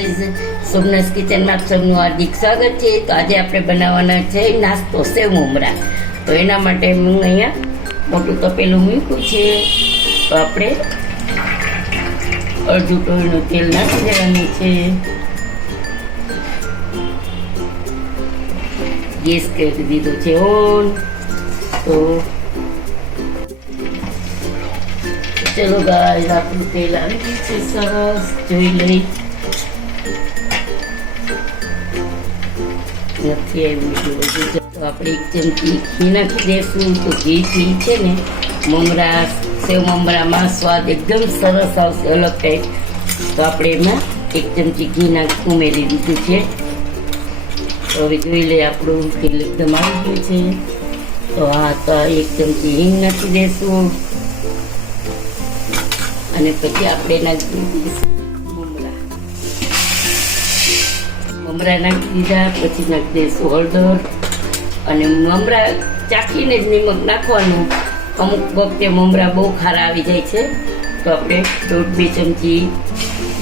Guys, Somnath કિચનમાં આપ સૌનું હાર્દિક સ્વાગત છે। તો આજે આપણે બનાવવાના છે નાસ્તો સેવ મમરા। તો એના માટે હું અહીંયા મોટું તપેલું મૂક્યું છે। તો આપણે અડધું ટોળનું તેલ નાખી દેવાનું છે। ગેસ કરી દીધો છે ઓન। તો ચલો ગાઈઝ, આપણું તેલ આવી ગયું છે સરસ, જોઈ લઈ। નથી આવ્યું તો આપણે 1 ચમચી ઘી નાખી દઈશું। તો ઘીથી છે ને મમરા, સેવ મમરામાં સ્વાદ એકદમ સરસ આવશે, અલગ ટાઈપ। તો આપણે એમાં 1 ચમચી ઘી ઉમેરી દીધું છે। તો હવે જોઈ લઈએ, આપણું તેલ એકદમ આવી ગયું છે। તો હા, તો 1 ચમચી હિંગ નાખી દઈશું અને પછી આપણે નાખી દઈશું મમરા નાખી દીધા। પછી નાખી દઈશું હળદર અને મમરા ચાખીને જ નિમક નાખવાનું। અમુક વખતે મમરા બહુ ખારા આવી જાય છે, તો આપણે 1.5-2 ચમચી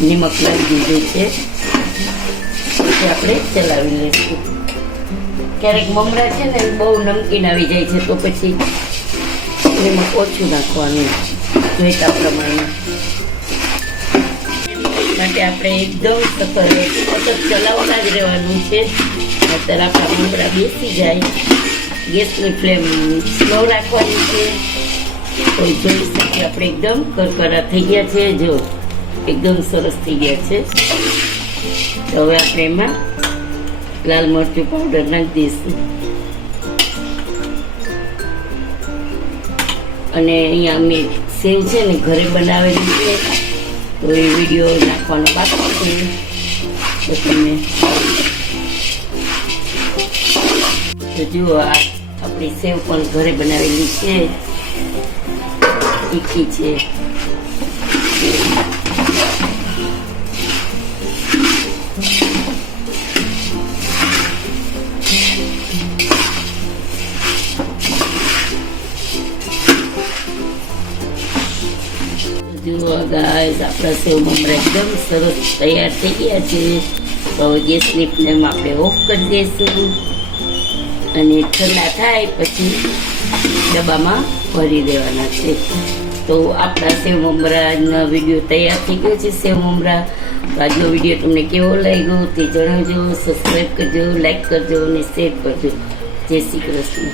નિમક નાખી દીધું છે। પછી આપણે ચલાવી લઈશું। ક્યારેક મમરા છે ને બહુ નમકીન આવી જાય છે, તો પછી નિમક ઓછું નાખવાનું જોઈતા પ્રમાણે। માટે આપણે એકદમ સતત ચલાવવાના જ રહેવાનું છે, નહીંતર આપણા મમરા બેસી જાય। ગેસની ફ્લેમ સ્લો રાખવાની છે। તો જોઈ શકીએ આપણે એકદમ કરકરા થઈ ગયા છે, જો એકદમ સરસ થઈ ગયા છે। તો હવે આપણે એમાં લાલ મરચું પાવડર નાખી દઈશું અને અહીંયા અમે સેવ છે ને ઘરે બનાવેલી છે, તો એ વિડીયો નાખવાનો બાકી છે। તો તમે તો જુઓ, આપણી સેવ પણ ઘરે બનાવેલી છે, તીખી છે। જુઓ ગાઈસ, આપણા સેવ મમરા એકદમ સરસ તૈયાર થઈ ગયા છે। તો હવે ગેસની ફ્લેમ આપણે ઓફ કરી દઈશું અને ઠંડા થાય પછી ડબ્બામાં ભરી દેવાના છે। તો આપણા સેવ મમરાનો વિડીયો તૈયાર થઈ ગયો છે, સેવ મમરા। તો આજનો વિડીયો તમને કેવો લાગ્યો તે જણાવજો, સબસ્ક્રાઈબ કરજો, લાઈક કરજો અને શેર કરજો। જય શ્રી કૃષ્ણ।